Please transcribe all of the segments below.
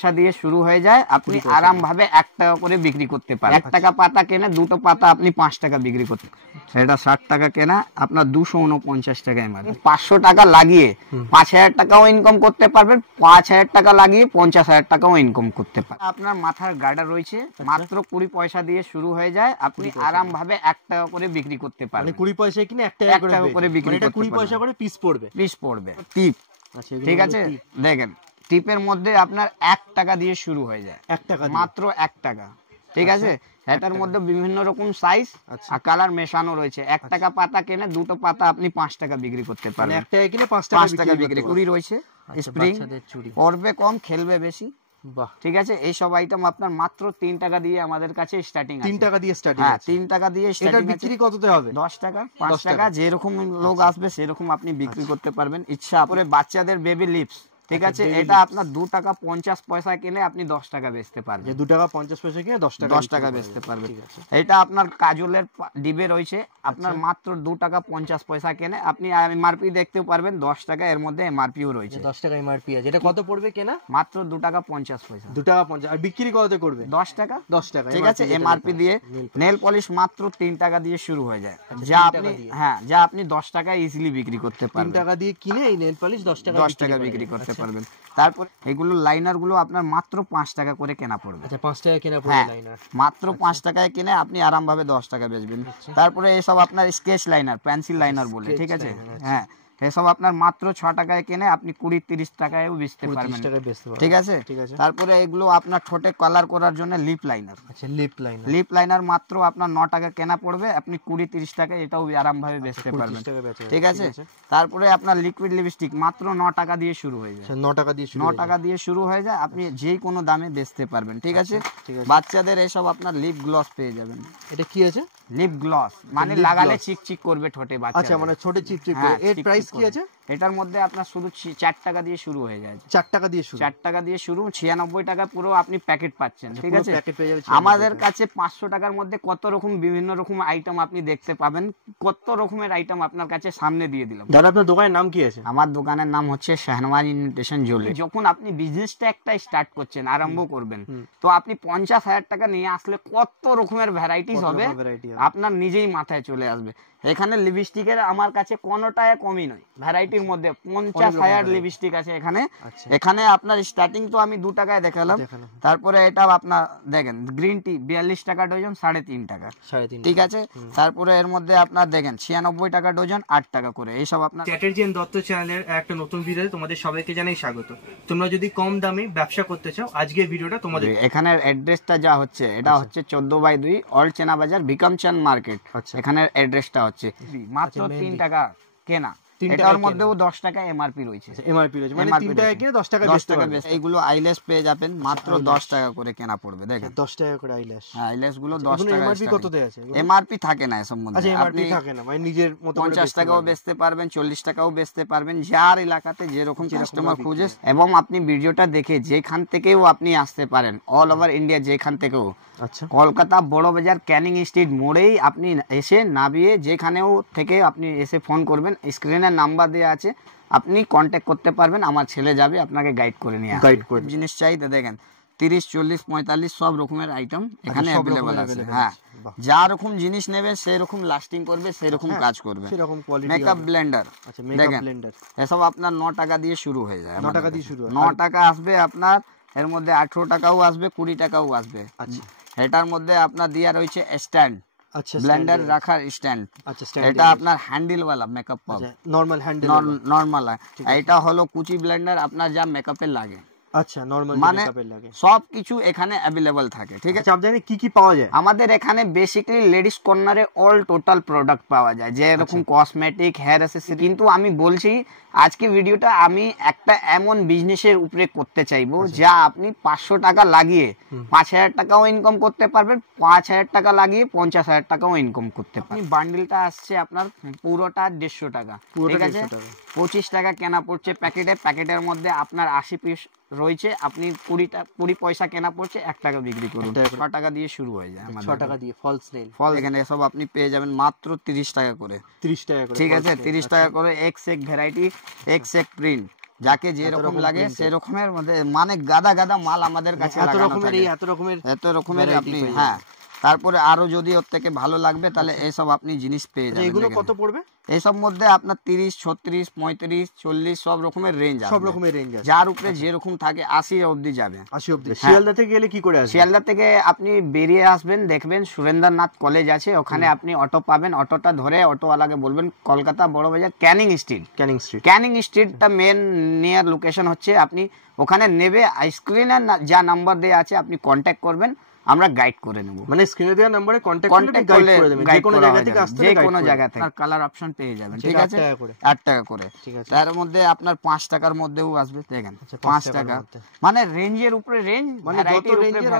পয়সা দিয়ে শুরু হয়ে যায়, আপনি আরাম ভাবে 1 টাকা করে বিক্রি করতে পারেন। 1 টাকা পাতা কেনে দুটো পাতা আপনি 5 টাকা বিক্রি করতে পারেন। এটা 60 টাকা কেনা, আপনার 249 টাকা এমআরপি। 500 টাকা লাগিয়ে 5000 টাকাও ইনকাম করতে পারবেন, 5000 টাকা লাগিয়ে 50,000 টাকাও ইনকাম করতে পারবেন। আপনার মাথার গার্ডার রয়েছে, মাত্র 20 পয়সা দিয়ে শুরু হয়ে যায়, আপনি আরাম ভাবে 1 টাকা করে বিক্রি করতে পারবেন। মানে 20 পয়সা কিনে 1 টাকা করে বিক্রি, এটা 20 পয়সা করে পিস পড়বে টিপ। ঠিক আছে, দেখেন টিপের মধ্যে আপনার 1 টাকা দিয়ে শুরু হয়ে যায়, 1 টাকা মাত্র 1 টাকা। ঠিক আছে, এটার মধ্যে বিভিন্ন রকম সাইজ আর কালার মেশানো রয়েছে। 1 টাকা পাতা কেনে দুটো পাতা আপনি 5 টাকা বিক্রি করতে পারবেন। 1 টাকা কিনে 5 টাকা বিক্রি। কুড়ি রয়েছে, স্প্রিং পড়বে কম, খেলবে বেশি। বাহ, ঠিক আছে, এই সব আইটেম আপনার মাত্র 3 টাকা দিয়ে আমাদের কাছে স্টার্টিং আছে। 3 টাকা দিয়ে স্টার্টিং হ্যাঁ, 3 টাকা দিয়ে স্টার্টিং আছে। এটা বিক্রি কততে হবে? 10 টাকা, 5 টাকা, যেরকম লোক আসবে সেরকম আপনি বিক্রি করতে পারবেন। ইচ্ছা করে বাচ্চাদের বেবি লিপস, ঠিক আছে, এটা আপনার 2 টাকা 50 পয়সা কিনে আপনি 10 টাকা বেচতে পারবেন। 2 টাকা 50 পয়সা কিনে 10 টাকা বেচতে পারবেন। এটা আপনার কাজলের ডিবে রয়েছে, আপনার মাত্র 2 টাকা 50 পয়সা কিনে আপনি এমআরপি দেখতে পারবেন 10 টাকা, এর মধ্যে এমআরপিও রয়েছে। 10 টাকা এমআরপি আছে। এটা কত পড়বে কেনা? মাত্র 2 টাকা 50 পয়সা। 2 টাকা 50। আর বিক্রি কততে করবে? 10 টাকা। 10 টাকা, ঠিক আছে, এমআরপি দিয়ে। নেল পলিশ মাত্র 3 টাকা দিয়ে শুরু হয়ে যায়, যা আপনি 10 টাকা ইজিলি বিক্রি করতে পারবেন। 3 টাকা দিয়ে কিনে এই নেল পলিশ 10 টাকা বিক্রি করতে পারবেন। তারপর এগুলো লাইনার গুলো আপনার মাত্র 5 টাকা করে কেনা পড়বে। আচ্ছা, 5 টাকা কেনা পড়বে লাইনার, মাত্র 5 টাকায় কিনে আপনি আরাম ভাবে 10 টাকা বেচবেন। তারপরে এসব আপনার স্কেচ লাইনার, পেন্সিল লাইনার বলে, ঠিক আছে, হ্যাঁ, এসব আপনার মাত্র 6 টাকায় কিনে আপনি 20-30 টাকায়ও বেচতে পারবেন। ঠিক আছে। তারপরে এগুলো আপনার ঠোঁটে কালার করার জন্য লিপ লাইনার। আচ্ছা, লিপ লাইনার মাত্র আপনার 9 টাকা কেনা পড়বে, আপনি 20-30 টাকায় এটাও আরাম ভাবে বেচতে পারবেন। ঠিক আছে। তারপরে আপনার লিকুইড লিপস্টিক মাত্র 9 টাকা দিয়ে শুরু হয়ে যায়। 9 টাকা দিয়ে শুরু হয়ে যায়, আপনি যে কোনো দামে বেচতে পারবেন। ঠিক আছে। বাচ্চাদের এসব আপনার লিপ গ্লস পেয়ে যাবেন। এটা কি আছে? লিপ গ্লস মানে লাগালে চিকচিক করবে ঠোঁটে বাচ্চা। আচ্ছা, মানে ঠোঁটে চিকচিক করবে। এর প্রাইস কি আছে? এটার মধ্যে আপনার শুধু 4 টাকা দিয়ে শুরু হয়ে যায়। 4 টাকা দিয়ে শুরু 96 টাকা পুরো আপনি প্যাকেট পাচ্ছেন। ঠিক আছে, আমাদের কাছে 500 টাকার মধ্যে কত রকম বিভিন্ন রকম আইটেম আপনি দেখতে পাবেন, কত রকমের আইটেম আপনার কাছে সামনে দিয়ে দিলাম। দাদা, আপনার দোকানের নাম কি আছে? আমার দোকানের নাম হচ্ছে শাহনওয়াজ ইনভিটেশন জুয়েলারি। যখন আপনি বিজনেসটা একটা স্টার্ট করছেন, আরম্ভ করবেন, তো আপনি 50,000 টাকা নিয়ে আসলে কত রকমের ভ্যারাইটিস হবে আপনার নিজেই মাথায় চলে আসবে। এখানে লিপস্টিকের আমার কাছে কোনোটায় কমই নয়, ভ্যারাইটির মধ্যে 50,000 লিপস্টিক আছে এখানে। এখানে আপনার স্টার্টিং তো আমি 2 টাকায় দেখালাম। তারপরে এটা আপনার দেখেন গ্রিন টি 42 টাকা ডজন, 3.5 টাকা। ঠিক আছে। তারপরে এর মধ্যে আপনার দেখেন 96 টাকা ডজন, 8 টাকা করে। এইসব আপনার চ্যাটার্জি এন্ড দত্ত চ্যানেলের একটা নতুন ভিডিওতে তোমাদের সবাইকে জানাই স্বাগত। তোমরা যদি কম দামে ব্যবসা করতে চাও, আজকের ভিডিওটা তোমাদের। এখানের অ্যাড্রেসটা যা হচ্ছে, এটা হচ্ছে 14/2 অল্ড চেনা বাজার, বিকামচাঁদ মার্কেট। এখানের অ্যাড্রেসটা হচ্ছে মাত্র 3 টাকা কেনা, এটার মধ্যেও 10 টাকা এমআরপি রয়েছে। মানে 3 টাকা কিনে 10 টাকা বেচতে। এইগুলো আইল্যাশ পেয়ে যাবেন মাত্র 10 টাকা করে কেনা পড়বে। দেখেন 10 টাকা করে আইল্যাশ। হ্যাঁ, আইল্যাশ গুলো 10 টাকা। এমআরপি কত দেয়া আছে? এমআরপি থাকে না এসব মধ্যে। আচ্ছা, এমআরপি থাকে না, মানে নিজের মতো 50 টাকাও বেচতে পারবেন, 40 টাকাও বেচতে পারবেন, যার এলাকাতে যেরকম কাস্টমার খুঁজে। এবং আপনি ভিডিওটা দেখে যেখান থেকেও আপনি আসতে পারেন, অল ওভার ইন্ডিয়া যেখান থেকেও। আচ্ছা, কলকাতা বড় বাজার ক্যানিং স্ট্রিট মোড়েই আপনি এসে নামিয়ে যেখানেও থেকে আপনি এসে ফোন করবেন, স্ক্রিনের নাম্বার দেওয়া আছে, আপনি কন্ট্যাক্ট করতে পারবেন, আমার ছেলে যাবে আপনাকে গাইড করে নিয়ে আসবে। জিনিস চাইতে দেখেন 30, 40, 45 সব রকমের আইটেম এখানে অ্যাভেলেবল আছে। হ্যাঁ, যা রকম জিনিস নেবে সেই রকম লাস্টিং করবে, সেই রকম কাজ করবে। মেকআপ ব্লেন্ডার, দেখেন এসব আপনার 9 টাকা দিয়ে শুরু হয়ে যায়। 9 টাকা দিয়ে শুরু, 9 টাকা আসবে আপনার, এর মধ্যে 18 টাকাও আসবে, 20 টাকাও আসবে। আচ্ছা, এটার মধ্যে আপনার দিয়া রয়েছে স্ট্যান্ড, আচ্ছা, ব্লেন্ডার রাখার স্ট্যান্ড। আচ্ছা, এটা আপনার হ্যান্ডেল वाला মেকআপ পাব, নরমাল হ্যান্ডেল, নরমাল। এটা হলো কুচি ব্লেন্ডার, আপনার যা মেকআপে লাগে। আচ্ছা, নরমাল মেকআপের লাগে সবকিছু এখানে अवेलेबल থাকে। ঠিক আছে। আপনাদের কি কি পাওয়া যায়? আমাদের এখানে বেসিক্যালি লেডিস কর্নারে অল টোটাল প্রোডাক্ট পাওয়া যায়, যে এরকম কসমেটিক, হেয়ার অ্যাসেসরি। কিন্তু আমি বলছি আজকে ভিডিওটা আমি একটা এমন বিজনেসের উপরে করতে চাইবো, যা আপনি 500 টাকা লাগিয়ে 5,000 টাকাও ইনকাম করতে পারবেন, 5,000 টাকা লাগিয়ে 50,000 টাকাও ইনকাম করতে পারবেন। বান্ডিলটা আসছে আপনার পুরোটা 150 টাকা। ঠিক আছে। 25 টাকা কেনা পড়ছে প্যাকেটে। প্যাকেটের মধ্যে আপনার 80 পিস রয়েছে, আপনি 20 পয়সা কেনা পড়ছে, 1 টাকা বিক্রি করুন। 6 টাকা দিয়ে শুরু হয়ে যায়। 6 টাকা দিয়ে ফলস নেল, এখানে সব আপনি পেয়ে যাবেন মাত্র 30 টাকা করে। 30 টাকা করে। ঠিক আছে। 30 টাকা করে। এক ভ্যারাইটি, এক প্রিন্ট, যাকে যেরকম লাগে সেরকমের মধ্যে, মানে গাদা গাদা মাল আমাদের কাছে এত লাগানো রকমের থাকে। এত রকমের variety আপনি পেয়ে হ্যাঁ, তারপরে আরো যদি ওর থেকে ভালো লাগবে তাহলে এইসব আপনি জিনিস পেয়ে যাবেন। এগুলো কত পড়বে? এইসব মধ্যে আপনার 30, 36, 35, 40 সব রকমের রেঞ্জ আছে, সব রকমের রেঞ্জ আছে, যার উপরে যেরকম থাকে 80 অবধি যাবে। 80 অবধি। শিয়ালদা থেকে গেলে কি করে আসবে? শিয়ালদা থেকে আপনি বেরিয়ে আসবেন, দেখবেন সুরেন্দ্রনাথ কলেজ আছে, ওখানে আপনি অটো পাবেন, অটোটা ধরে অটোওয়ালাকে বলবেন Kolkata Bara Bazar Canning street. Canning স্ট্রিটটা মেন নিয়ার লোকেশন হচ্ছে, আপনি ওখানে নেবে, স্ক্রিনে যা নাম্বার দেওয়া আছে আপনি কন্ট্যাক্ট করবেন, আমরা গাইড করে নেব। মানে স্ক্রিনে দেওয়া নম্বরে কন্টাক্ট করলে গাইড করে দেবেন, যে কোনো জায়গা থেকে আসতে, যে কোনো জায়গা থেকে। আর কালার অপশন পেয়ে যাবেন, ঠিক আছে, 8 টাকা করে। তার মধ্যে আপনার 5 টাকার মধ্যেও আসবে, দেখেন 5 টাকা, মানে রেঞ্জের উপরে রেঞ্জ, মানে যত রেঞ্জের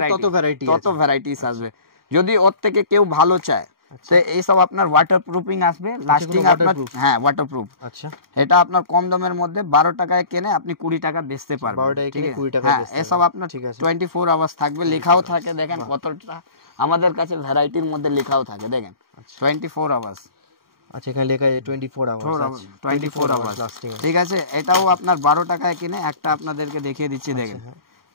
তত ভ্যারাইটিস আসবে। যদি ওর থেকে কেউ ভালো চায় তো এই সব আপনার ওয়াটারপ্রুফিং আসবে, লাস্টিং আপনার, হ্যাঁ ওয়াটারপ্রুফ। আচ্ছা, এটা আপনার কম দামের মধ্যে 12 টাকায় কেনে আপনি 20 টাকা বেচতে পারবেন, 12 টাকায় কিনে 20 টাকা হ্যাঁ, বেচতে এসব আপনার 24 আওয়ার্স থাকবে, লেখাও থাকে, দেখেন কতটা আমাদের কাছে ভ্যারাইটির মধ্যে লেখাও থাকে, দেখেন 24 আওয়ার্স। আচ্ছা, এখানে লেখা আছে 24 আওয়ার্স লাস্টিং, ঠিক আছে। এটাও আপনার 12 টাকায় কিনে, একটা আপনাদেরকে দেখিয়ে দিচ্ছি, দেখেন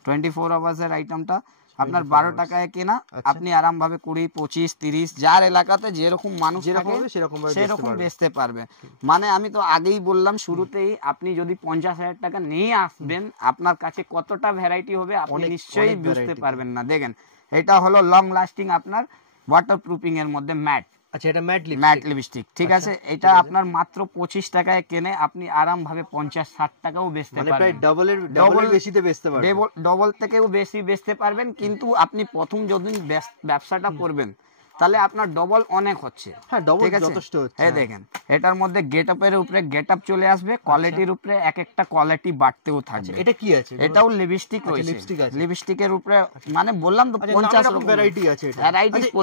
24 আওয়ার্সের আইটেমটা আপনার 12 টাকায় কেনা, আপনি আরাম ভাবে 20, 25, 30 যার এলাকাতে যেরকম মানুষ থাকে সেরকম বেচতে পারবে। মানে আমি তো আগেই বললাম শুরুতেই, আপনি যদি 50,000 টাকা নিয়ে আসবেন, আপনার কাছে কতটা ভ্যারাইটি হবে আপনি নিশ্চয়ই বুঝতে পারবেন না। দেখেন এটা হলো লং লাস্টিং আপনার ওয়াটারপ্রুফিং এর মধ্যে ম্যাট। আচ্ছা, এটা ম্যাট লিপস্টিক, ঠিক আছে। এটা আপনার মাত্র 25 টাকায় কেনে আপনি আরাম ভাবে 50-60 টাকাও বেচতে পারবেন, প্রায় ডবল বেশিতে বেচতে পারবেন, ডবল থেকেও বেশি বেচতে পারবেন। কিন্তু আপনি প্রথম যদিন ব্যবসাটা করবেন তাহলে আপনার ডবল অনেক হচ্ছে, হ্যাঁ ডবল যথেষ্ট হচ্ছে। এই দেখেন এটার মধ্যে গেটআপের উপরে গেটআপ চলে আসবে, কোয়ালিটির উপরে এক একটা কোয়ালিটি বাড়তেও থাকবে। এটা কি আছে? এটাও লিপস্টিক রয়েছে, লিপস্টিকের উপরে, মানে বললাম তো 50 রকম ভ্যারাইটি আছে।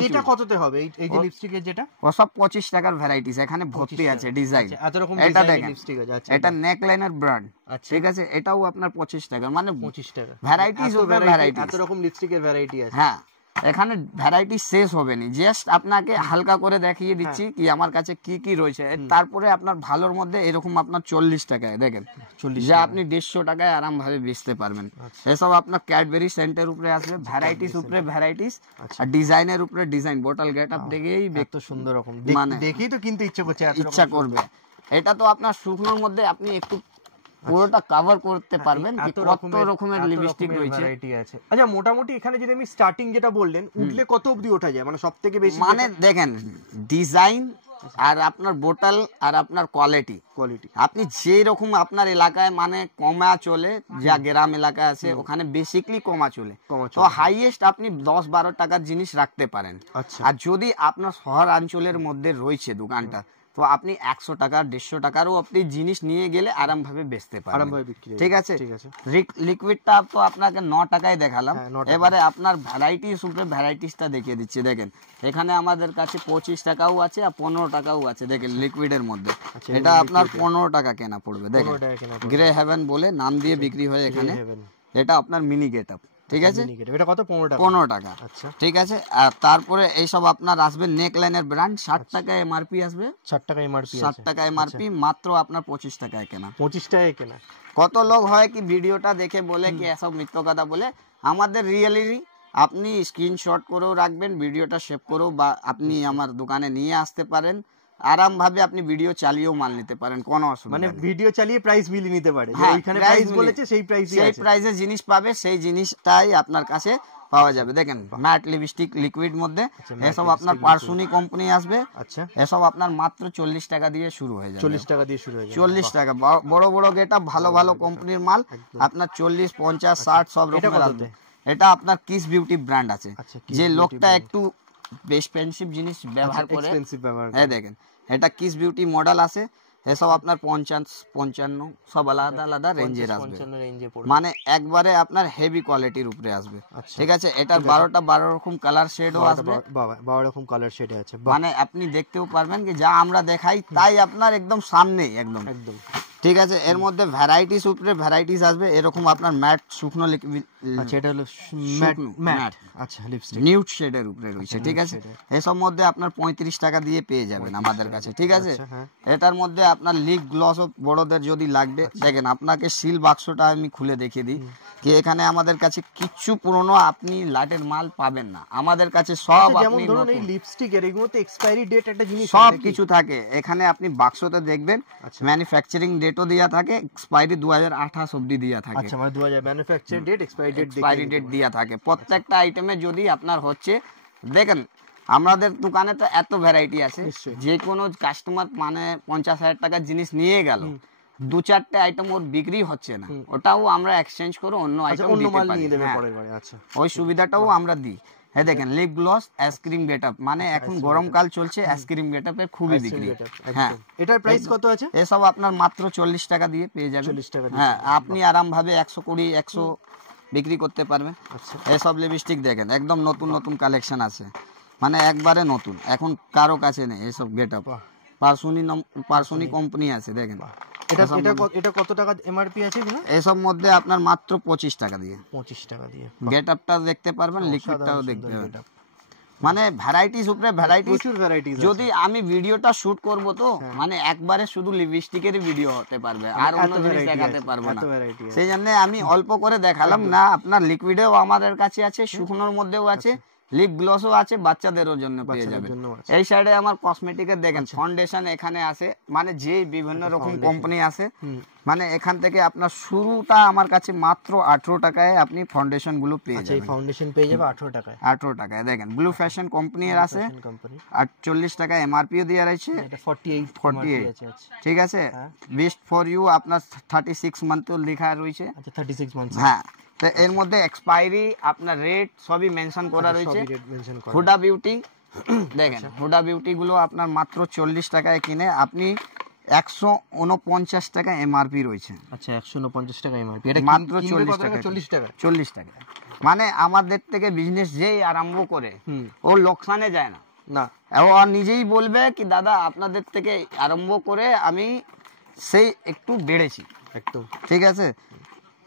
এটা কততে হবে এই যে লিপস্টিকের যেটা? ও সব 25 টাকার ভ্যারাইটিস, এখানে ভর্তি আছে ডিজাইন। এত রকম এটা দেখেন লিপস্টিক আছে, আচ্ছা এটা নেকলাইনার ব্র্যান্ড, ঠিক আছে, এটাও আপনার 25 টাকা, মানে 25 টাকা ভ্যারাইটিস উপরে ভ্যারাইটিস, এত রকম লিপস্টিকের ভ্যারাইটি আছে। হ্যাঁ, এখানে ভ্যারাইটি শেষ হবে না, জাস্ট আপনাকে হালকা করে দেখিয়ে দিচ্ছি কি আমার কাছে কি কি রয়েছে। তারপরে আপনার ভালোর মধ্যে এরকম আপনার 40 টাকায়, দেখেন যা আপনি 150 টাকায় আরাম ভাবে বেচতে পারবেন। এসব আপনার ক্যাডবেরি সেন্টের উপরে আসবে, ভ্যারাইটিস উপরে ভ্যারাইটিস, আর ডিজাইনের উপরে ডিজাইন। বোতল গেটআপ দেখেই এত সুন্দর রকম, মানে দেখেই তো কিনতে ইচ্ছা করবে। এটা তো আপনার শুকনোর মধ্যে আপনি একটু পুরোটা কভার করতে পারবেন, কত রকমের লিপস্টিক রয়েছে। আচ্ছা, মোটামুটি এখানে যদি আমি স্টার্টিং যেটা বললেন, উঠলে কত অবধি ওঠা যায়, মানে সবথেকে বেশি? মানে দেখেন ডিজাইন আর আপনার বোতল আর আপনার কোয়ালিটি, আপনি যে রকম আপনার এলাকায় মানে কমা চলে, যা গ্রাম এলাকা আছে ওখানে বেসিকলি কমা চলে, তো হাইয়েস্ট আপনি 10-12 টাকার জিনিস রাখতে পারেন। আর যদি আপনার শহর অঞ্চলের মধ্যে রয়েছে দোকানটা, তো আপনি 100 টাকা 150 টাকারও আপনি জিনিস নিয়ে গেলে আরাম ভাবে বেচতে পারবেন, ঠিক আছে। লিকুইডটা তো আপনাকে 9 টাকায় দেখালাম, এবারে আপনার ভ্যারাইটিস উপরে ভ্যারাইটিসটা দেখিয়ে দিচ্ছি। দেখেন এখানে আমাদের কাছে 25 টাকাও আছে আর 15 টাকাও আছে, দেখেন লিকুইডের মধ্যে। এটা আপনার 15 টাকা কেনা পড়বে, দেখেন গ্রে হেভেন বলে নাম দিয়ে বিক্রি হয় এখানে। এটা আপনার মিনি গেটআপ, ঠিক আছে, এটা কত? 15 টাকা, আচ্ছা ঠিক আছে। আর তারপরে এইসব আপনার আসবে নেকলাইনের ব্র্যান্ড, 60 টাকা এমআরপি আসবে, 60 টাকা এমআরপি, 60 টাকা এমআরপি, মাত্র আপনার 25 টাকায় কেনা। 25 টাকায় কেনা। কত লোক হয় কি ভিডিওটা দেখে বলে কি এসব মিথ্য কথা বলে, আমাদের রিয়েলিটি আপনি স্ক্রিনশট করেও রাখবেন, ভিডিওটা সেভ করেও, বা আপনি আমার দোকানে নিয়ে আসতে পারেন, আরাম ভাবে আপনি ভিডিও চালিয়েও মাল নিতে পারেন, কোনো অসুবিধা নেই। মানে ভিডিও চালিয়ে প্রাইস মিলিয়ে নিতে পারে, ওইখানে প্রাইস বলেছে সেই প্রাইসই আছে, সেই প্রাইসে জিনিস পাবে, সেই জিনিসটাই আপনার কাছে পাওয়া যাবে। দেখেন ম্যাট লিপস্টিক লিকুইড মধ্যে, এসব আপনার পারসুনি কোম্পানি আসবে। আচ্ছা, এসব আপনার মাত্র 40 টাকা দিয়ে শুরু হয়ে যাবে, 40 টাকা দিয়ে শুরু হয়ে যাবে, 40 টাকা। বড় বড় গেটআপ ভালো ভালো কোম্পানির মাল আপনার 40, 50, 60 সব রকমের আসবে। এটা আপনার কিস বিউটি ব্র্যান্ড আছে, যে লোকটা একটু এক্সপেন্সিভ জিনিস ব্যবহার করে, হ্যাঁ দেখেন এটা কিস বিউটি মডেল আছে, এসব আপনার 50, 55 সব আলাদা আলাদা রেঞ্জের আসবে, মানে একবারে আপনার হেভি কোয়ালিটির উপরে আসবে, ঠিক আছে। এটার 12 রকম কালার শেডও আসবে, 12 রকম কালার শেড আছে, মানে আপনি দেখতেও পারবেন কি যা আমরা দেখাই তাই আপনার একদম সামনে, একদম ঠিক আছে। এর মধ্যে ভ্যারাইটিস উপরে ভ্যারাইটিস আসবে, এরকম আপনার ম্যাট শুকনো আচ্ছা এটা হলো ম্যাট ম্যাট, আচ্ছা লিপস্টিক নিউড শেডের উপরে রয়েছে, ঠিক আছে। এসব মধ্যে আপনার 35 টাকা দিয়ে পেয়ে যাবেন আমাদের কাছে, ঠিক আছে। এটার মধ্যে আপনার লিপ গ্লসও বড়দের যদি লাগবে, দেখেন আপনাকে সিল বাক্সটা আমি খুলে দেখিয়ে দিই কি এখানে আমাদের কাছে কিচ্ছু পুরনো আপনি লাটের মাল পাবেন না, আমাদের কাছে সব আপনি ধরুন এই লিপস্টিক এর এগুলোতে এক্সপায়ারি ডেট একটা জিনিস সব কিছু থাকে এখানে, আপনি বাক্সতে দেখবেন ম্যানুফ্যাকচারিং ডেটও দেয়া থাকে, এক্সপায়ারি 2028 অবধি দেয়া থাকে। আচ্ছা মানে 2000 ম্যানুফ্যাকচার ডেট এক্সপায়ারি ডেট দেয়া থাকে প্রত্যেকটা আইটেমে। যদি আপনার হচ্ছে দেখেন আমাদের দোকানে তো এত ভ্যারাইটি আছে, যে কোনো কাস্টমার মানে 50,000 টাকার জিনিস নিয়ে গেল, 2-4টে আইটেম ওর বিক্রি হচ্ছে না, ওটাও আমরা এক্সচেঞ্জ করে অন্য আইটেম দিতে পারি, ওই সুবিধাটাও আমরা দিই। হ্যাঁ দেখেন লিপ গ্লস আইসক্রিম গেটআপ, মানে এখন গরমকাল চলছে, আইসক্রিম গেটআপের খুবই বিক্রি। হ্যাঁ এটার প্রাইস কত আছে? এসব আপনার মাত্র 40 টাকা দিয়ে পেয়ে যাবেন। হ্যাঁ আপনি আরামভাবে 120 100 বিক্রি করতে পারবেন। এসব লিপস্টিক দেখেন একদম নতুন নতুন কালেকশন আছে, মানে একবারে নতুন, এখন কারো কাছে নেই এসব গেটআপ। পার্সোনি কোম্পানি আছে দেখেন। এটা কত টাকা এমআরপি আছে? এসব মধ্যে আপনার মাত্র 25 টাকা দিয়ে 25 টাকা দিয়ে গেটআপটা দেখতে পারবেন, লিকুইডটাও দেখতে পারবেন, মানে ভ্যারাইটিস উপরে ভ্যারাইটিস, প্রচুর ভ্যারাইটিস। যদি আমি ভিডিওটা শুট করব তো মানে একবারে শুধু লিপস্টিকেরই ভিডিও হতে পারবে, আর অন্য জিনিস দেখাতে পারবো না, সেই জন্য আমি অল্প করে দেখালাম না। আপনার লিকুইডেও আমাদের কাছে আছে, শুকনোর মধ্যেও আছে, লিপ গ্লসও আছে, বাচ্চাদেরও জন্য পেয়ে যাবেন। এই সাইডে আমার কসমেটিকের দেখেন ফাউন্ডেশন এখানে আছে, মানে যে বিভিন্ন রকম কোম্পানি আছে, মানে এখান থেকে আপনার শুরুটা আমার কাছে মাত্র 18 টাকায় আপনি ফাউন্ডেশন গুলো পেয়ে যাবেন। এই ফাউন্ডেশন পেয়ে যাবে 18 টাকায়। 18 টাকায় দেখেন ব্লু ফ্যাশন কোম্পানির আছে, 48 টাকা এমআরপিও দেওয়া রয়েছে, এটা 48 আছে। ঠিক আছে। বেস্ট ফর ইউ আপনার 36 মান্থ লেখা রয়েছে। আচ্ছা 36 মান্থ। হ্যাঁ তো এর মধ্যে এক্সপায়ারি আপনার রেট সবই মেনশন করা রয়েছে। হুডা বিউটি দেখেন, হুডা বিউটি গুলো আপনার মাত্র 40 টাকায় কিনে আপনি 149 টাকা এমআরপি রয়েছে। আচ্ছা 149 টাকা এমআরপি, এটা মাত্র 40 টাকা। 40 টাকা মানে আমাদের থেকে বিজনেস যেই আরম্ভ করে ও লোকসানে যায় না, না ও নিজেই বলবে কি দাদা আপনাদের থেকে আরম্ভ করে আমি সেই একটু বেড়েছি একদম, ঠিক আছে।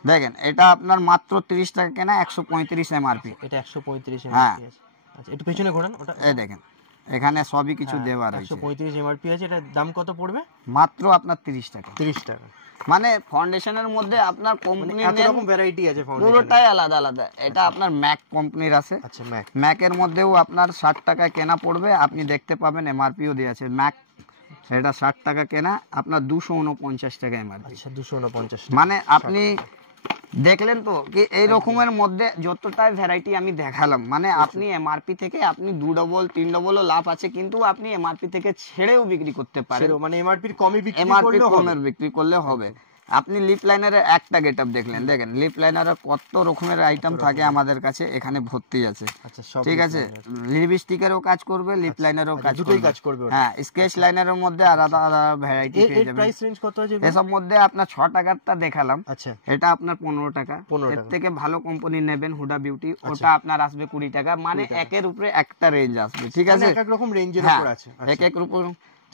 দেখেন এটা আপনার মাত্র 30 টাকা কেনা, 135 এমআরপি। এটা 135 এমআরপি আছে। আচ্ছা একটু পেছনে ঘোরান, ওটা এই দেখেন এখানে সবই কিছু দেওয়া রয়েছে। 135 এমআরপি আছে, এটার দাম কত পড়বে? মাত্র আপনার 30 টাকা। 30 টাকা মানে ফাউন্ডেশনের মধ্যে আপনার কোম্পানির এত রকম ভ্যারাইটি আছে, পুরোটাই আলাদা আলাদা। এটা আপনার ম্যাক কোম্পানির আছে। আচ্ছা ম্যাকের মধ্যেও আপনার 60 টাকায় কেনা পড়বে, আপনি দেখতে পাবেন এমআরপিও দেওয়া আছে। ম্যাক এটা 60 টাকা কেনা, আপনার 249 টাকা এমআরপি। আচ্ছা 249, মানে আপনি দেখলেন তো কি এই রকমের মধ্যে যতটাই ভ্যারাইটি আমি দেখালাম, মানে আপনি এমআরপি থেকে আপনি 2 ডবল 3 ডবলও লাভ আছে, কিন্তু আপনি এমআরপি থেকে ছেড়েও বিক্রি করতে পারেন, মানে এমআরপির কমই বিক্রি করলে হবে। আপনি লিপ লাইনারের একটা গেটআপ দেখলেন, দেখেন লিপ লাইনারের কত রকমের আইটেম থাকে আমাদের কাছে, এখানে ভর্তি আছে, ঠিক আছে। লিপস্টিকেরও কাজ করবে, লিপ লাইনারেরও কাজ করবে। হ্যাঁ স্কেচ লাইনারের মধ্যে আলাদা আলাদা ভ্যারাইটি পেয়ে যাবেন। প্রাইস রেঞ্জ কত আছে এসব মধ্যে আপনার 6 টাকারটা দেখালাম, আচ্ছা এটা আপনার 15 টাকা। এর থেকে ভালো কোম্পানি নেবেন হুডা বিউটি, ওটা আপনার আসবে 20 টাকা। মানে একের উপরে একটা রেঞ্জ আসবে, ঠিক আছে। এক এক রকম রেঞ্জের উপর আছে, এক এক উপর।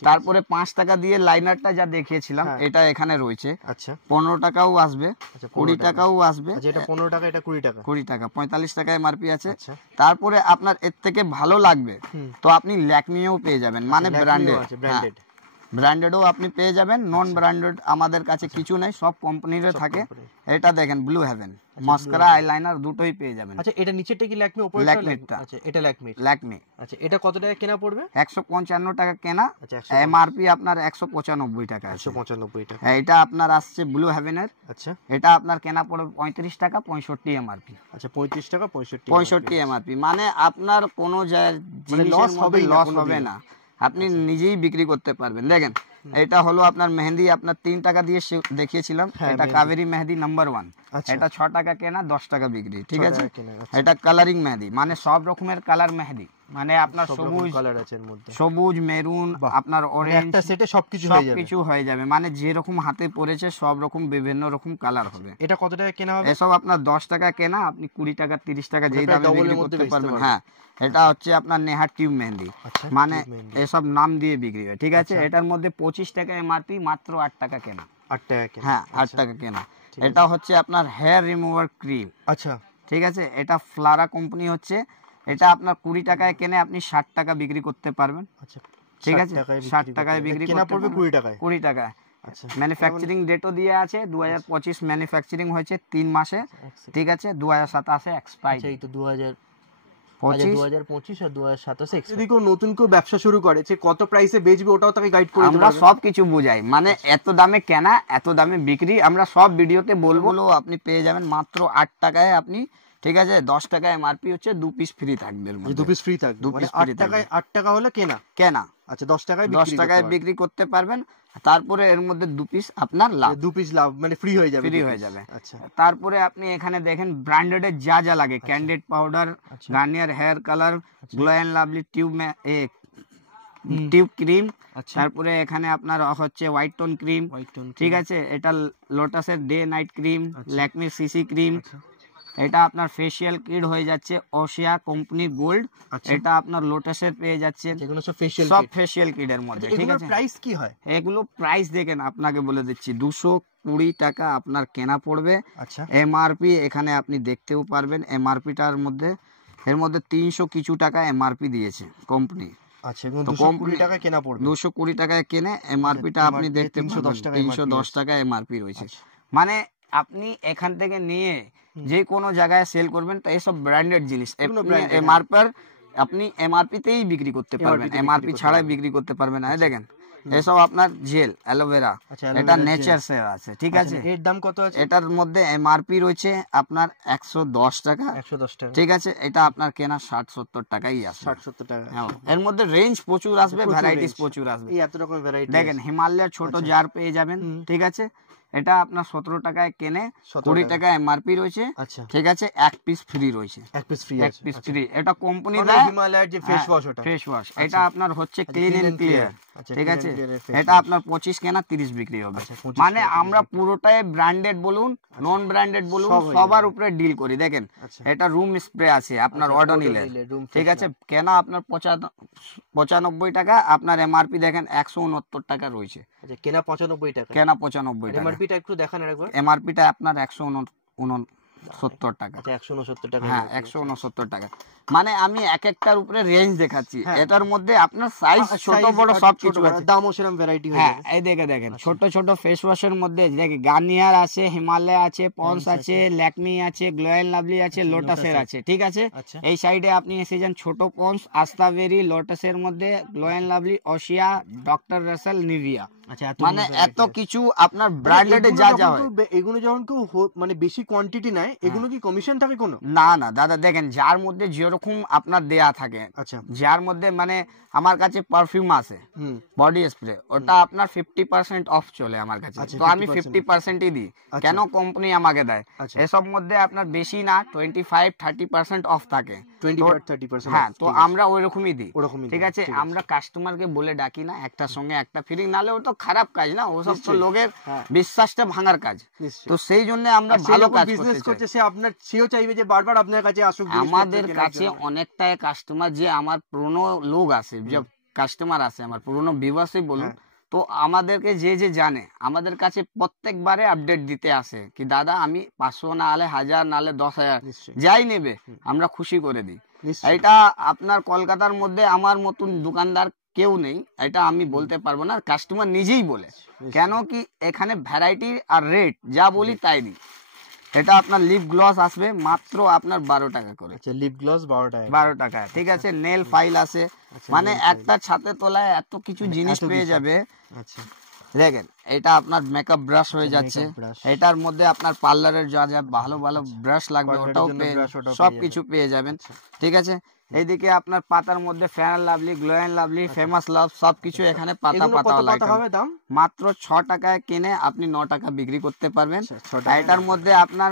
তারপরে 5 টাকা দিয়ে লাইনারটা যা দেখিয়েছিলাম এটা এখানে রয়েছে। আচ্ছা 15 টাকাও আসবে, 20 টাকাও আসবে। আচ্ছা এটা 15 টাকা, এটা 20 টাকা। 20 টাকা 45 টাকা এমআরপি আছে। তারপরে আপনার এর থেকে ভালো লাগবে তো আপনি ল্যাকমিও পেয়ে যাবেন, মানে ব্র্যান্ডেডও আপনি পেয়ে যাবেন। নন ব্র্যান্ডেড আমাদের কাছে কিছু নাই, সব কোম্পানির থাকে। এটা দেখেন ব্লু হেভেন মাস্কারা আইলাইনার দুটোই পেয়ে যাবেন। আচ্ছা এটা নিচেরটা কি ল্যাকমি, উপরেরটা? আচ্ছা এটা ল্যাকমি। আচ্ছা এটা কত টাকা কেনা পড়বে? 155 টাকা কেনা, এমআরপি আপনার 195 টাকা আছে। 195 টাকা। এটা আপনার আসছে ব্লু হেভেনের। আচ্ছা এটা আপনার কেনা পড়বে 35 টাকা, 65 এমআরপি। আচ্ছা 35 টাকা 65 এমআরপি, মানে আপনার কোনো লস হবে না, আপনি নিজেই বিক্রি করতে পারবেন। দেখেন এটা হলো আপনার মেহেন্দি, আপনার 3 টাকা দিয়ে দেখিয়েছিলাম, এটা কাবেরি মেহেন্দি নাম্বার 1। এটা 6 টাকা কেনা, 10 টাকা বিক্রি, ঠিক আছে। এটা কালারিং মেহেদি, মানে সব রকমের কালার মেহেদি, মানে আপনার সবুজ মেরুন আপনার অরেঞ্জ, একটা সেটে সবকিছু হয়ে যাবে, মানে যে রকম হাতে পড়েছে সব রকম বিভিন্ন রকম কালার হবে। এটা কত টাকা কেনা হবে? এসব আপনার 10 টাকা কেনা, আপনি 20 টাকা 30 টাকা যেই দামে বিক্রি করতে পারবেন। হ্যাঁ এটা হচ্ছে আপনার নেহা টিউব মেহেন্দি, মানে এসব নাম দিয়ে বিক্রি হয়, ঠিক আছে। এটার মধ্যে 25 টাকা এমআরপি, মাত্র 8 টাকা কেনা। 8 টাকা কেনা, হ্যাঁ 8 টাকা কেনা। এটা হচ্ছে আপনার হেয়ার রিমুভার ক্রিম। আচ্ছা ঠিক আছে, এটা ফ্লারা কোম্পানি হচ্ছে, এটা আপনার 20 টাকায় কেনে আপনি 60 টাকা বিক্রি করতে পারবেন। আচ্ছা, ঠিক আছে, 60 টাকায় বিক্রি কেনা করতে পড়বে পারবেন 20 টাকায়। 20 টাকায়। আচ্ছা, ম্যানুফ্যাকচারিং ডেটও দিয়ে আছে 2025 ম্যানুফ্যাকচারিং হয়েছে 3 মাসে। ঠিক আছে, 2027 এক্সপায়ার। আচ্ছা, এই তো 2025 আর 2027 যদি কেউ নতুন কেউ ব্যবসা শুরু করে যে কত প্রাইসে বেচবে ওটাও তাকে গাইড করে আমরা সব কিছু বুঝাই, মানে এত দামে কেনা এত দামে বিক্রি আমরা সব ভিডিওতে বলবো। আপনি পেয়ে যাবেন মাত্র 8 টাকায় আপনি। ঠিক আছে, 10 টাকা এমআরপি হচ্ছে, 2 পিস ফ্রি থাকবে এর মধ্যে। 2 পিস ফ্রি থাকবে, 2 মানে পিস 8 ফ্রি টাকায় 8 টাকা হলে কেনা। আচ্ছা, 10 টাকায় 10 টাকায় বিক্রি করতে পারবেন, তারপরে এর মধ্যে 2 পিস আপনার লাভ, 2 পিস লাভ মানে ফ্রি হয়ে যাবে। আচ্ছা, তারপরে আপনি এখানে দেখেন ব্র্যান্ডেডের যা যা লাগে, Candid powder, Garnier hair colour, Glow and Lovely tube cream, তারপরে এখানে আপনার হচ্ছে হোয়াইট টোন ক্রিম। ঠিক আছে, এটা লোটাসের day night cream, Lakme CC cream. এটা আপনার ফেশিয়াল কিট হয়ে যাচ্ছে ওশিয়া কোম্পানি গোল্ড। এটা আপনার লোটাসের পেয়ে যাচ্ছেন, যেগুলো সব ফেশিয়াল সব ফেশিয়াল কিটের মধ্যে। ঠিক আছে, প্রাইস কি হয় এগুলো প্রাইস দেখেন আপনাকে বলে দিচ্ছি, 220 টাকা আপনার কেনা পড়বে। আচ্ছা, এমআরপি এখানে আপনি দেখতেও পারবেন, এমআরপিটার মধ্যে এর মধ্যে 300 কিছু টাকা এমআরপি দিয়েছে কোম্পানি। আচ্ছা, 220 টাকা কেনা পড়বে, 220 টাকায় কেনে, এমআরপিটা আপনি দেখতে পাচ্ছেন 310 টাকা এমআরপি রয়েছে। মানে আপনি এখান থেকে নিয়ে যে কোনো জায়গায় সেল করবেন, তো এইসব ব্র্যান্ডেড জিনিস আপনি এমআরপিতেই বিক্রি করতে পারবেন, এমআরপি ছাড়াই বিক্রি করতে পারবেন না। দেখেন এসব আপনার জেল অ্যালোভেরা, এটা নেচারস এর আছে। ঠিক আছে, এর দাম কত আছে? এটার মধ্যে এমআরপি রয়েছে আপনার 110 টাকা। 110 টাকা। ঠিক আছে, এটা আপনার কেনা 60-70 টাকাই আসে। 60-70 টাকা। হ্যাঁ, এর মধ্যে রেঞ্জ প্রচুর আসবে, ভ্যারাইটিস প্রচুর আসবে। এই এত রকম ভ্যারাইটি দেখেন হিমালয়ার ছোট জার পেয়ে যাবেন। ঠিক আছে, এটা আপনার 17 টাকায় কেনে, 20 টাকা এমআরপি রয়েছে। আচ্ছা, ঠিক আছে, 1 পিস ফ্রি রয়েছে, 1 পিস ফ্রি। 1 piece free. এটা কোম্পানি মানে দেয় হিমালয়ার যে ফেস ওয়াশ, ওটা ফেস ওয়াশ। এটা আপনার হচ্ছে ক্লিন এন্ড ক্লিয়ার। ঠিক আছে, এটা আপনার 25 কেনা 30 বিক্রি হবে। মানে আমরা পুরোটাই ব্র্যান্ডেড বলুন নন ব্র্যান্ডেড বলুন সবার উপরে ডিল করি। দেখেন এটা রুম স্প্রে আছে আপনার অডোনিলের। ঠিক আছে, কেনা আপনার 95 টাকা, আপনার এমআরপি দেখেন 169 টাকা রয়েছে। আচ্ছা, কেনা 95 টাকা, কেনা 95 টাকা। এমআরপিটা একটু দেখান একবার। এমআরপিটা আপনার 169 টাকা। আচ্ছা, 169 টাকা। হ্যাঁ, 169 টাকা। মানে আমি এক একটার উপরে রেঞ্জ দেখাচ্ছি, এটার মধ্যে আপনার সাইজ ছোট বড় সব কিছু আছে, দামও সেরকম ভ্যারাইটি হয়ে যাবে। হ্যাঁ, এই দেখেন ছোট ছোট ফেস ওয়াশের মধ্যে দেখে গার্নিয়ার আছে, হিমালয় আছে, পন্স আছে, ল্যাকমি আছে, গ্লো এন্ড লাভলি আছে, লোটাসের আছে। ঠিক আছে, এই সাইডে আপনি এসে যান, ছোট পন্স, আস্তাবেরি, লোটাসের মধ্যে Glow and Lovely, Oshea, doctor Rashel, Nivea. মানে এত কিছু আপনার ব্র্যান্ডেড যা যা হয়। এগুলো যখন কেউ মানে বেশি কোয়ান্টিটি নেয়, এগুলো কি কমিশন থাকে কোনো? না না দাদা, দেখেন যার মধ্যে যেরকম আপনার দেয়া থাকে। আচ্ছা, যার মধ্যে মানে আমার কাছে পারফিউম আছে, বডি স্প্রে, ওটা আপনার 50% অফ চলে আমার কাছে, তো আমি 50%ই দিই। কেন কোম্পানি আমাকে দেয়, এসব মধ্যে আপনার বেশি না 25-30% অফ থাকে। 25-30%। হ্যাঁ, তো আমরা ওই রকমই দিই। ঠিক আছে, আমরা কাস্টমারকে বলে ডাকি না একটার সঙ্গে একটা ফ্রি, নালে ও তো খারাপ কাজ না, ওসব তো লোকের বিশ্বাসটা ভাঙার কাজ। তো সেই জন্য আমরা ভালো কাজ করতে চাই। সেও চাইবে যে বারবার আপনার কাছে আসুক। আমাদের কাছে অনেকটাই কাস্টমার, যে আমার পুরনো লোক আছে, যে কাস্টমার আছে আমার পুরনো ভিউয়ার্সই বলুন, তো আমাদেরকে যে যে জানে আমাদের কাছে প্রত্যেকবারে আপডেট দিতে আসে কি দাদা আমি 500 না হলে 1000 না হলে 10,000 যাই নেবে আমরা খুশি করে দিই। এটা আপনার কলকাতার মধ্যে আমার মতন দোকানদার কেউ নেই, এটা আমি বলতে পারবো না, কাস্টমার নিজেই বলে। কেন কি এখানে ভ্যারাইটি আর রেট যা বলি তাই দিই। এটা আপনার লিপ গ্লস আসবে মাত্র আপনার 12 টাকা করে। আচ্ছা, লিপ গ্লস 12 টাকা। ঠিক আছে, নেল ফাইল আছে, মানে একটা ছাতে তোলায় এত কিছু জিনিস পেয়ে যাবে। আচ্ছা, দেখেন এটা আপনার মেকআপ ব্রাশ হয়ে যাচ্ছে, এটার মধ্যে আপনার পার্লারের যা যা ভালো ভালো ব্রাশ লাগবে ওটাও সব কিছু পেয়ে যাবেন। ঠিক আছে, এইদিকে আপনার পাতার মধ্যে Fair and Lovely, glow and lovely, famous love সবকিছু এখানে পাতা পাতা লাগবে। মাত্র 6 টাকায় কিনে আপনি 9 টাকা বিক্রি করতে পারবেন। এটার মধ্যে আপনার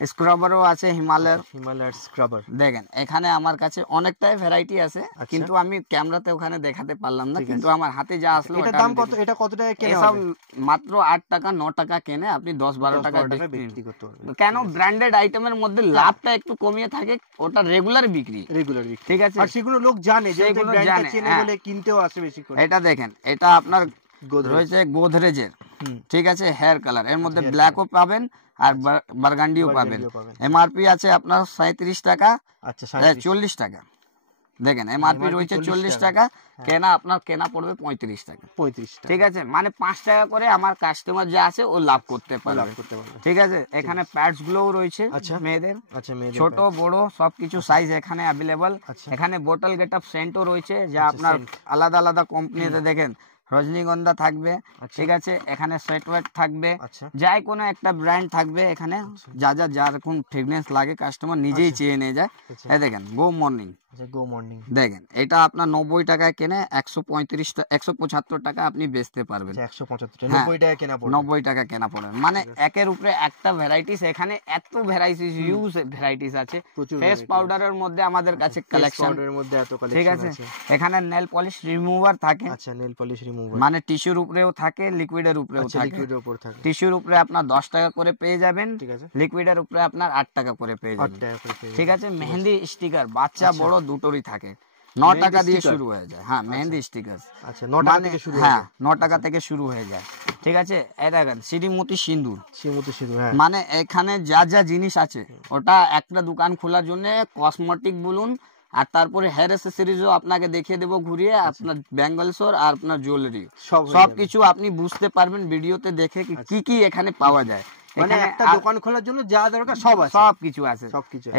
স্ক্রাবারও আছে, হিমালয়ের স্ক্রাবার। দেখেন এখানে আমার কাছে অনেকটাই ভ্যারাইটি আছে, কিন্তু আমি ক্যামেরাতে ওখানে দেখাতে পারলাম না, কিন্তু আমার হাতে যা আসলো। এটা দাম কত? এটা কত টাকা কেনা হবে? মাত্র 8 টাকা 9 টাকা কেনে আপনি 10-12 টাকা বিক্রি করতে পারবেন। কেন ব্র্যান্ডেড আইটেমের মধ্যে লাভটা একটু কমিয়ে থাকে, ওটা রেগুলার বিক্রি। ঠিক আছে, আর সেগুলো লোক জানে, যে ব্র্যান্ডটা চেনে বলে কিনতেও আসে বেশি করে। এটা দেখেন, এটা আপনার রয়েছে গোদরেজের। ঠিক আছে, হেয়ার কালার, এর মধ্যে ব্ল্যাকও পাবেন আর বারগান্ডিও পাবেন। এমআরপি আছে আপনার 37 টাকা, আচ্ছা 40 টাকা দেখেন এমআরপি রয়েছে 40 টাকা, কেনা আপনার কেনা পড়বে 35 টাকা। 35 টাকা, ঠিক আছে, মানে 5 টাকা করে আমার কাস্টমার যা আছে ও লাভ করতে পারবে। ঠিক আছে, এখানে প্যাডস গুলোও রয়েছে মেয়েদের, ছোট বড় সবকিছু সাইজ এখানে অ্যাভেলেবল। এখানে বোতল গেটআপ সেন্টও রয়েছে, যা আপনার আলাদা আলাদা কোম্পানিতে দেখেন রজনীগন্ধা থাকবে। ঠিক আছে, এখানে সেটওয়েট থাকবে, যাই কোনো একটা ব্র্যান্ড থাকবে এখানে, যা যা যার কোন ফ্রেগনেন্স লাগে কাস্টমার নিজেই চেয়ে নিয়ে যায়। এই দেখেন গো মর্নিং, দেখেন এটা আপনার 90 টাকায় কেনে 175 টাকা আপনি বেচতে পারবেন। 90 টাকা কেনা পড়বে, মানে একের উপরে একটা ভ্যারাইটিস। এখানে এত ভ্যারাইটিস, ইউজ ভ্যারাইটিস আছে। ফেস পাউডারের মধ্যে আমাদের কাছে কালেকশন, ঠিক আছে। এখানে নেল পলিশ রিমুভার থাকে, মানে টিস্যুর উপরেও থাকে, লিকুইডের উপরেও থাকে। টিস্যুর উপরে আপনার 10 টাকা করে পেয়ে যাবেন, লিকুইডের উপরে আপনার 8 টাকা করে পেয়ে যাবেন। ঠিক আছে, মেহেন্দি স্টিকার বাচ্চা বড় দুটোরই থাকে, 9 টাকা দিয়ে শুরু হয়ে যায়। হ্যাঁ, মেহেন্দি স্টিকার 9 টাকা থেকে শুরু হয়ে যায়। ঠিক আছে, এই দেখেন শ্রীমতী সিঁদুর, মানে এখানে যা যা জিনিস আছে ওটা একটা দোকান খোলার জন্য কসমেটিক বলুন, আর তারপরে হেয়ার অ্যাসেসরিজও আপনাকে দেখিয়ে দেবো ঘুরিয়ে, আপনার ব্যাঙ্গলসর আর আপনার জুয়েলারি সবকিছু আপনি বুঝতে পারবেন ভিডিওতে দেখে কি কি এখানে পাওয়া যায়। মানে একটা দোকান খোলার জন্য যা দরকার সব আছে, সবকিছু আছে।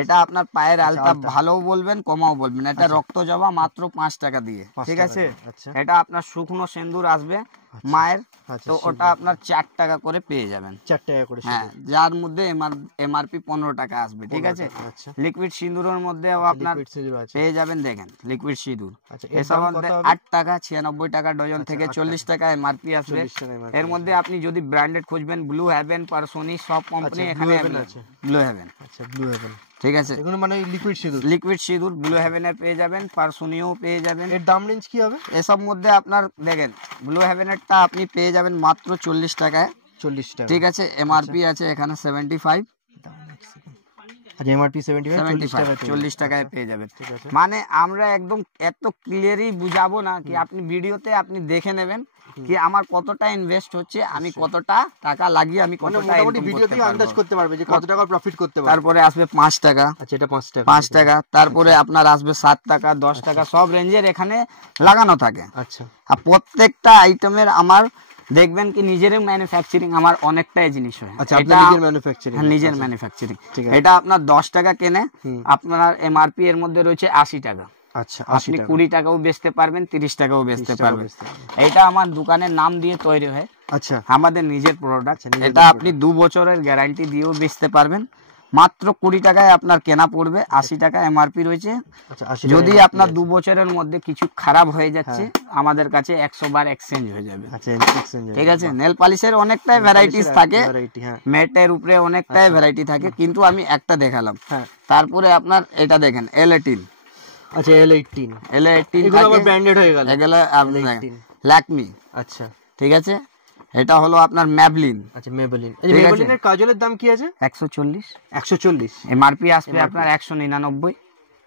এটা আপনার পায়ের আলতা ভালোও বলবেন কমাও বলবেন। এটা রক্ত জবা মাত্র 5 টাকা দিয়ে। ঠিক আছে, এটা আপনার শুকনো সিঁদুর আসবে মায়ের, তো ওটা আপনার 4 টাকা করে পেয়ে যাবেন। 4 টাকা করে, হ্যাঁ, যার মধ্যে এমআরপি 15 টাকা আসবে। ঠিক আছে, লিকুইড সিঁদুরের মধ্যেও আপনার পেয়ে যাবেন। দেখেন লিকুইড সিঁদুর এসব মধ্যে 8 টাকা 96 টাকা ডজন থেকে 40 টাকা এমআরপি আসবে। এর মধ্যে আপনি যদি ব্র্যান্ডেড খুঁজবেন, ব্লু হেভেন, পারসোনি সব কোম্পানি এখানে আছে। ব্লু হেভেন, ঠিক আছে, এগুলো মানে লিকুইড সিঁদুর ব্লু হেভেনের পেয়ে যাবেন, পারসোনিও পেয়ে যাবেন। এর দাম রেঞ্জ কি হবে? এসব মধ্যে আপনার দেখেন ব্লু হেভেনেরটা আপনি পেয়ে যাবেন মাত্র 40 টাকায়। 40 টাকা, ঠিক আছে, এমআরপি আছে এখানে 75, আচ্ছা এমআরপি 75, 40 টাকায় পেয়ে যাবেন। মানে আমরা একদম এত ক্লিয়ারই বুঝাবো না কি, আপনি ভিডিওতে আপনি দেখে নেবেন কি আমার কতটা ইনভেস্ট হচ্ছে, আমি কতটা টাকা লাগিয়ে আমি কতটা ভিডিও থেকে আন্দাজ করতে পারবে যে কত টাকা প্রফিট করতে পারবে। তারপরে আসবে 5 টাকা, আচ্ছা এটা 5 টাকা, তারপরে আপনার আসবে 7 টাকা, 10 টাকা, সব রেঞ্জের এখানে লাগানো থাকে। আচ্ছা, আর প্রত্যেকটা আইটেমের আমার দেখবেন কি নিজের ম্যানুফ্যাকচারিং আমার অনেকটাই জিনিস হয়। আচ্ছা, এটা নিজের ম্যানুফ্যাকচারিং, নিজের ম্যানুফ্যাকচারিং। এটা আপনার 10 টাকা কেনে, আপনার এমআরপি এর মধ্যে রয়েছে 80 টাকা। আচ্ছা, আপনি 20 টাকাও বেচতে পারবেন, 30 টাকাও বেচতে পারবেন। এটা আমার দোকানের নাম দিয়ে তৈরি হয়। আচ্ছা, আমাদের নিজের প্রোডাক্ট। এটা আপনি 2 বছরের গ্যারান্টি দিয়েও বেচতে পারবেন। মাত্র 20 টাকায় আপনার কেনা পড়বে, 80 টাকা এমআরপি রয়েছে। যদি আপনার 2 বছরের মধ্যে কিছু খারাপ হয়ে যাচ্ছে আমাদের কাছে 100 বার এক্সচেঞ্জ হয়ে যাবে। ঠিক আছে, নেল পলিশের অনেকটাই ভ্যারাইটিস থাকে, ম্যাটের উপরে অনেকটাই ভ্যারাইটি থাকে, কিন্তু আমি একটা দেখালাম। তারপরে আপনার এটা দেখেন L18, আচ্ছা L18 এগুলো আবার ব্র্যান্ডেড হয়ে গেল। এগুলো আপনি ল্যাকমি। আচ্ছা, ঠিক আছে, এটা হলো আপনার ম্যাবলিন। আচ্ছা মেবেলিন। এই মেবেলিনের কাজলের দাম কি আছে? 140 এমআরপি আসবে আপনার 199,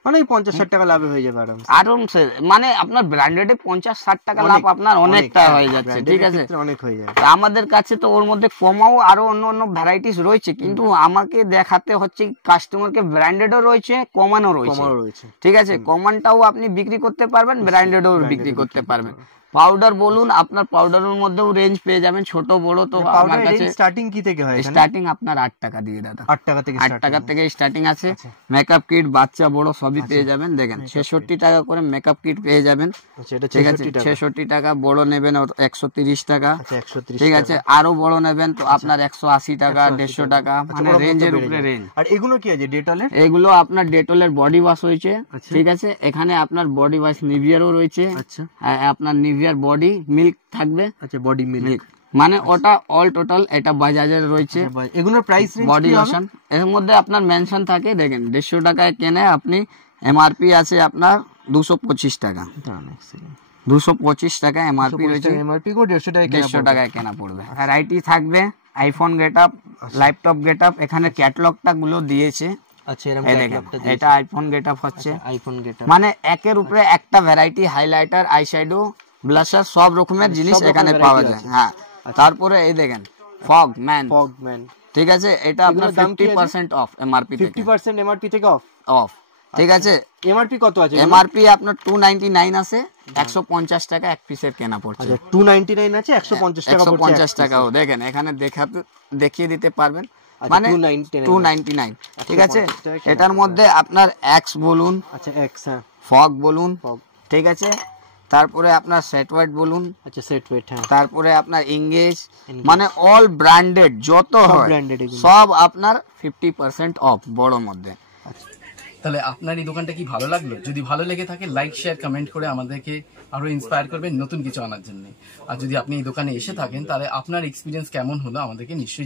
মানে 50-60 টাকা লাভ হয়ে যাবে আরামসে। মানে আপনার ব্র্যান্ডেডে 50-60 টাকা লাভ আপনার অনেকটা হয়ে যাচ্ছে। ঠিক আছে, অনেক হয়ে যায়। আমাদের কাছে তো ওর মধ্যে কমাও আরো অন্য অন্য ভ্যারাইটিস রয়েছে, কিন্তু আমাকে দেখাতে হচ্ছে কাস্টমারকে ব্র্যান্ডেডও রয়েছে, কমানো রয়েছে। ঠিক আছে, কমানটাও আপনি বিক্রি করতে পারবেন, ব্র্যান্ডেডও বিক্রি করতে পারবেন। পাউডার বলুন, আপনার পাউডারের মধ্যেও রেঞ্জ পেয়ে যাবেন ছোট বড়। তো আমার কাছে স্টার্টিং কি থেকে হয়? স্টার্টিং আপনার 8 টাকা দিয়ে দাদা, 8 টাকা থেকে স্টার্টিং আছে। মেকআপ কিট বাচ্চা বড় সবই পেয়ে যাবেন। দেখেন 66 টাকা করে মেকআপ কিট পেয়ে যাবেন। ঠিক আছে, 66 টাকা। বড় নেবেন 130 টাকা। ঠিক আছে, আরো বড় নেবেন তো আপনার 180 টাকা, 150 টাকা, মানে রেঞ্জের উপরে রেঞ্জ। আর এগুলো কি আছে ডেটলের? এগুলো আপনার ডেটলের বডি ওয়াশ হয়েছে। ঠিক আছে, এখানে আপনার বডি ওয়াশ নিভিয়ারও রয়েছে। আচ্ছা, আপনার নিভিয়ার বডি মিল্ক থাকবে। আচ্ছা, বডি মিল্ক মানে ওটা অল টোটাল। এটা বাজাজের রয়েছে। এগুলোর প্রাইস রেঞ্জ বডি লোশন এর মধ্যে আপনার মেনশন থাকে। দেখেন 150 টাকায় কেনে আপনি, এমআরপি আছে আপনার 225 টাকা। 225 টাকা এমআরপি রয়েছে, এমআরপি কো 150 টাকায় কেনা পড়বে। আর আইটি থাকবে আইফোন গেটআপ, ল্যাপটপ গেটআপ, এখানে ক্যাটালগটা গুলো দিয়েছে। আচ্ছা, এরকম ক্যাটালগটা এটা আইফোন গেটআপ হচ্ছে। আইফোন গেটআপ মানে একের উপরে একটা ভ্যারাইটি, হাইলাইটার, আইশ্যাডো, ব্লাশার, সব রকমের জিনিস এখানে পাওয়া যায়। হ্যাঁ, তারপরে এই দেখেন ফগম্যান, ফগম্যান, ঠিক আছে, এটা আপনার এগুলোর দাম কি আছে? 50% অফ এমআরপি থেকে, 50% এমআরপি থেকে অফ। অফ, ঠিক আছে। এমআরপি কত আছে? এমআরপি আপনার 299 আছে, 150 টাকা এক পিসের কেনা পড়ছে। আচ্ছা 299 আছে, 150 টাকা পড়ছে। 150 টাকা, ও দেখেন এখানে দেখিয়ে দিতে পারবেন, আচ্ছা, মানে 299 ঠিক আছে। 150 টাকা কেনা এটার মধ্যে আপনার এক্স বলুন, আচ্ছা এক্স, হ্যাঁ ফগ বলুন, ফগ, ঠিক আছে, তারপরে আপনার সেট ওয়েট বলুন, আচ্ছা সেট ওয়েট, হ্যাঁ তারপরে আপনার ইংগেজ, মানে অল ব্র্যান্ডেড যত হয় ব্র্যান্ডেড এগুলো। সব আপনার 50% অফ বড় মধ্যে। তাহলে আপনার এই দোকানটা কি ভালো লাগলো? যদি ভালো লেগে থাকে লাইক শেয়ার কমেন্ট করে আমাদেরকে আরো ইন্সপায়ার করবেন নতুন কিছু আনার জন্য। আর যদি আপনি এই দোকানে এসে থাকেন তাহলে আপনার এক্সপিরিয়েন্স কেমন হলো আমাদেরকে নিশ্চয়ই